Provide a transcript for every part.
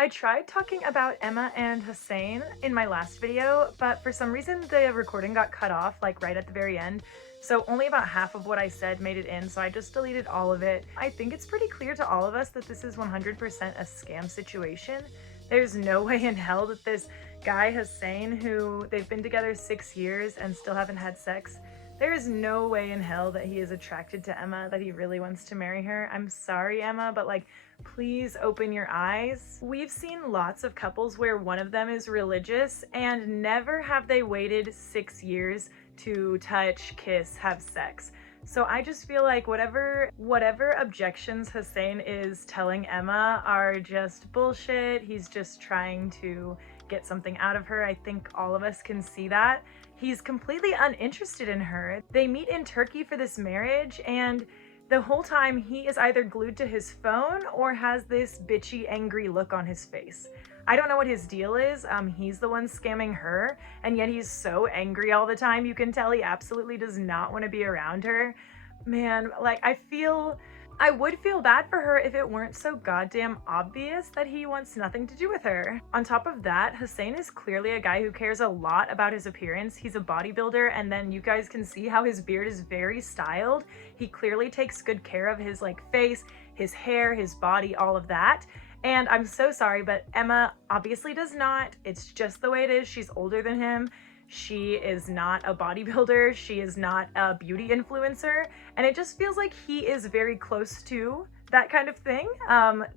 I tried talking about Emma and Hussein in my last video, but for some reason the recording got cut off like right at the very end. So only about half of what I said made it in, so I just deleted all of it. I think it's pretty clear to all of us that this is 100% a scam situation. There's no way in hell that this guy Hussein, who they've been together 6 years and still haven't had sex, there is no way in hell that he is attracted to Emma, that he really wants to marry her. I'm sorry, Emma, but like, please open your eyes. We've seen lots of couples where one of them is religious and never have they waited 6 years to touch, kiss, have sex. So I just feel like whatever objections Hussein is telling Emma are just bullshit. He's just trying to get something out of her. I think all of us can see that. He's completely uninterested in her. They meet in Turkey for this marriage, and the whole time he is either glued to his phone or has this bitchy, angry look on his face. I don't know what his deal is. He's the one scamming her, and yet he's so angry all the time. You can tell he absolutely does not want to be around her. Man, like, I would feel bad for her if it weren't so goddamn obvious that he wants nothing to do with her. On top of that, Hussein is clearly a guy who cares a lot about his appearance. He's a bodybuilder, and then you guys can see how his beard is very styled. He clearly takes good care of his face, his hair, his body, all of that. And I'm so sorry, but Emma obviously does not. It's just the way it is. She's older than him. She is not a bodybuilder. She is not a beauty influencer. And it just feels like he is very close to that kind of thing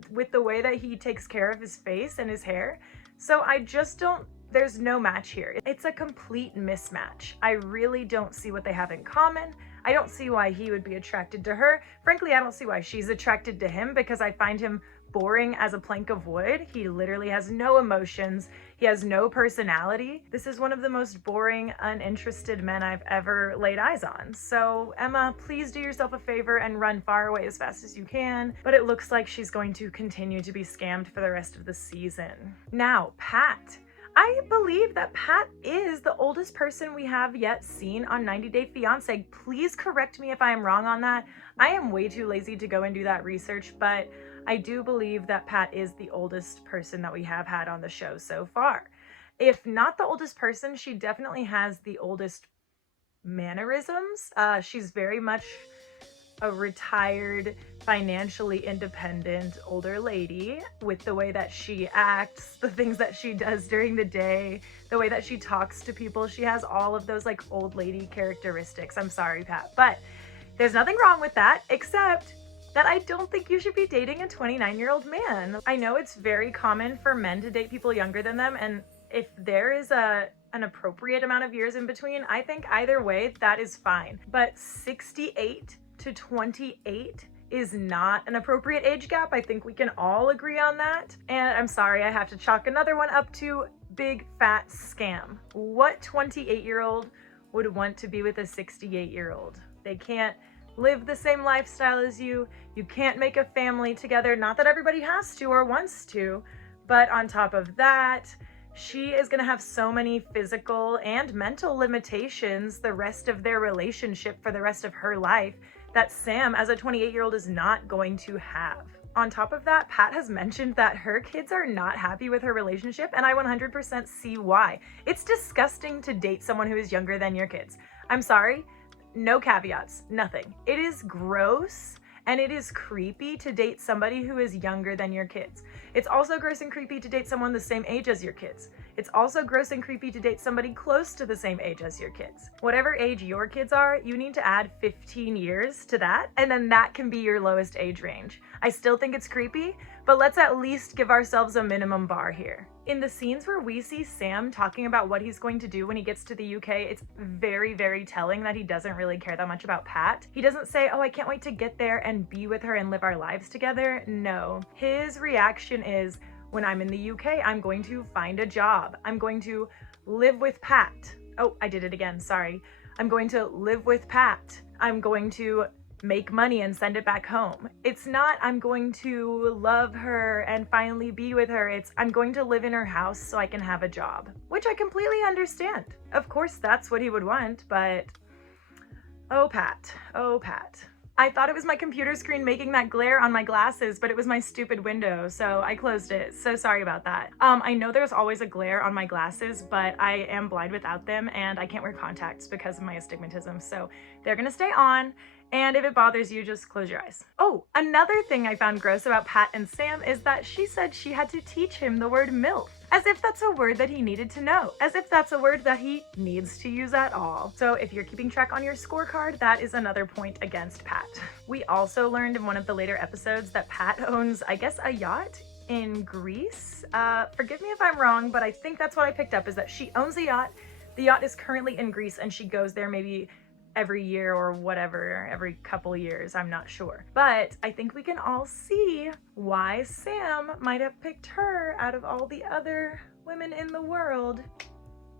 with the way that he takes care of his face and his hair. So I just don't, there's no match here. It's a complete mismatch. I really don't see what they have in common. I don't see why he would be attracted to her. Frankly, I don't see why she's attracted to him, because I find him boring as a plank of wood. He literally has no emotions. He has no personality. This is one of the most boring, uninterested men I've ever laid eyes on. So Emma, please do yourself a favor and run far away as fast as you can. But it looks like she's going to continue to be scammed for the rest of the season. Now, Pat. I believe that Pat is the oldest person we have yet seen on 90 Day Fiancé. Please correct me if I am wrong on that. I am way too lazy to go and do that research, but I do believe that Pat is the oldest person that we have had on the show so far. If not the oldest person, she definitely has the oldest mannerisms. She's very much a retired, financially independent older lady with the way that she acts, the things that she does during the day, the way that she talks to people. She has all of those like old lady characteristics. I'm sorry, Pat, but there's nothing wrong with that, except that I don't think you should be dating a 29-year-old man. I know it's very common for men to date people younger than them, and if there is an appropriate amount of years in between, I think either way, that is fine. But 68 to 28 is not an appropriate age gap. I think we can all agree on that. And I'm sorry, I have to chalk another one up to big fat scam. What 28-year-old would want to be with a 68-year-old? They can't live the same lifestyle as you. You can't make a family together. Not that everybody has to or wants to, but on top of that, she is going to have so many physical and mental limitations the rest of their relationship for the rest of her life that Sam, as a 28-year-old, is not going to have. On top of that, Pat has mentioned that her kids are not happy with her relationship, and I 100% see why. It's disgusting to date someone who is younger than your kids. I'm sorry, no caveats, nothing. It is gross, and it is creepy to date somebody who is younger than your kids. It's also gross and creepy to date someone the same age as your kids. It's also gross and creepy to date somebody close to the same age as your kids. Whatever age your kids are, you need to add 15 years to that, and then that can be your lowest age range. I still think it's creepy, but let's at least give ourselves a minimum bar here. In the scenes where we see Sam talking about what he's going to do when he gets to the UK, it's very, very telling that he doesn't really care that much about Pat. He doesn't say, oh, I can't wait to get there and be with her and live our lives together. No. His reaction is, when I'm in the UK, I'm going to find a job. I'm going to live with Pat. Oh, I did it again, sorry. I'm going to live with Pat. I'm going to make money and send it back home. It's not, I'm going to love her and finally be with her. It's, I'm going to live in her house so I can have a job, which I completely understand. Of course, that's what he would want, but oh, Pat. Oh, Pat. I thought it was my computer screen making that glare on my glasses, but it was my stupid window, so I closed it. So sorry about that. I know there's always a glare on my glasses, but I am blind without them and I can't wear contacts because of my astigmatism, so they're gonna stay on. And if it bothers you, just close your eyes. Oh, another thing I found gross about Pat and Sam is that she said she had to teach him the word MILF. As if that's a word that he needed to know. As if that's a word that he needs to use at all. So if you're keeping track on your scorecard, that is another point against Pat. We also learned in one of the later episodes that Pat owns, I guess, a yacht in Greece. Forgive me if I'm wrong, but I think that's what I picked up, is that she owns a yacht. The yacht is currently in Greece and she goes there maybe every year or whatever, every couple years, I'm not sure. But I think we can all see why Sam might have picked her out of all the other women in the world.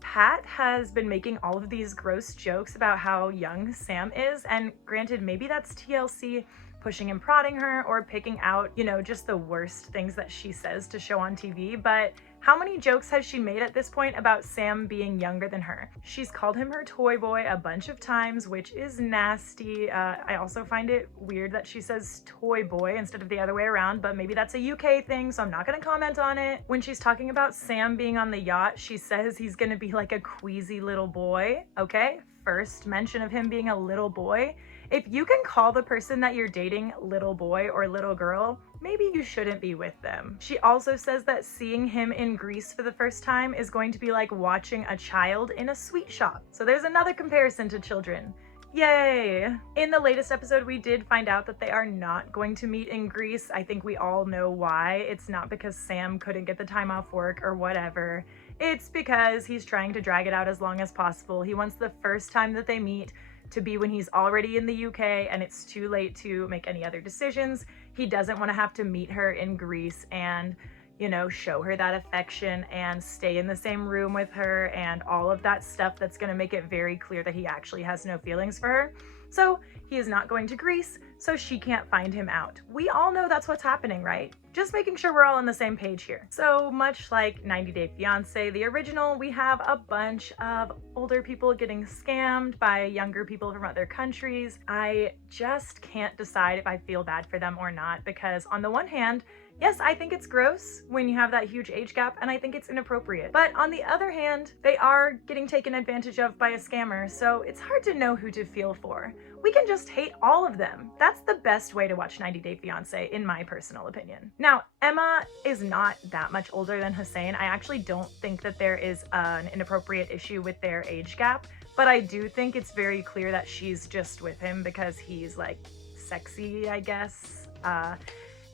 Pat has been making all of these gross jokes about how young Sam is, and granted, maybe that's TLC pushing and prodding her or picking out, you know, just the worst things that she says to show on TV, but how many jokes has she made at this point about Sam being younger than her? She's called him her toy boy a bunch of times, which is nasty. I also find it weird that she says toy boy instead of the other way around, but maybe that's a UK thing, so I'm not gonna comment on it. When she's talking about Sam being on the yacht, she says he's gonna be like a queasy little boy, okay? First mention of him being a little boy. If you can call the person that you're dating little boy or little girl, maybe you shouldn't be with them. She also says that seeing him in Greece for the first time is going to be like watching a child in a sweet shop. So there's another comparison to children. Yay! In the latest episode, we did find out that they are not going to meet in Greece. I think we all know why. It's not because Sam couldn't get the time off work or whatever. It's because he's trying to drag it out as long as possible. He wants the first time that they meet to be when he's already in the UK and it's too late to make any other decisions. He doesn't want to have to meet her in Greece and, you know, show her that affection and stay in the same room with her and all of that stuff that's going to make it very clear that he actually has no feelings for her. So he is not going to Greece, so she can't find him out. We all know that's what's happening, right? Just making sure we're all on the same page here. So much like 90 Day Fiancé, the original, we have a bunch of older people getting scammed by younger people from other countries. I just can't decide if I feel bad for them or not, because on the one hand, yes, I think it's gross when you have that huge age gap, and I think it's inappropriate. But on the other hand, they are getting taken advantage of by a scammer, so it's hard to know who to feel for. We can just hate all of them. That's the best way to watch 90 Day Fiancé, in my personal opinion. Now, Emma is not that much older than Hussein. I actually don't think that there is an inappropriate issue with their age gap, but I do think it's very clear that she's just with him because he's like sexy, I guess.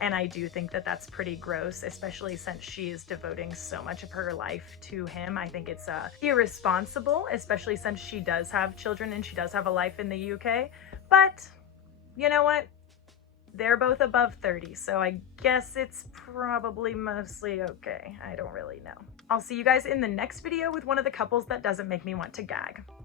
And I do think that that's pretty gross, especially since she is devoting so much of her life to him. I think it's irresponsible, especially since she does have children and she does have a life in the UK. But you know what? They're both above 30, so I guess it's probably mostly okay. I don't really know. I'll see you guys in the next video with one of the couples that doesn't make me want to gag.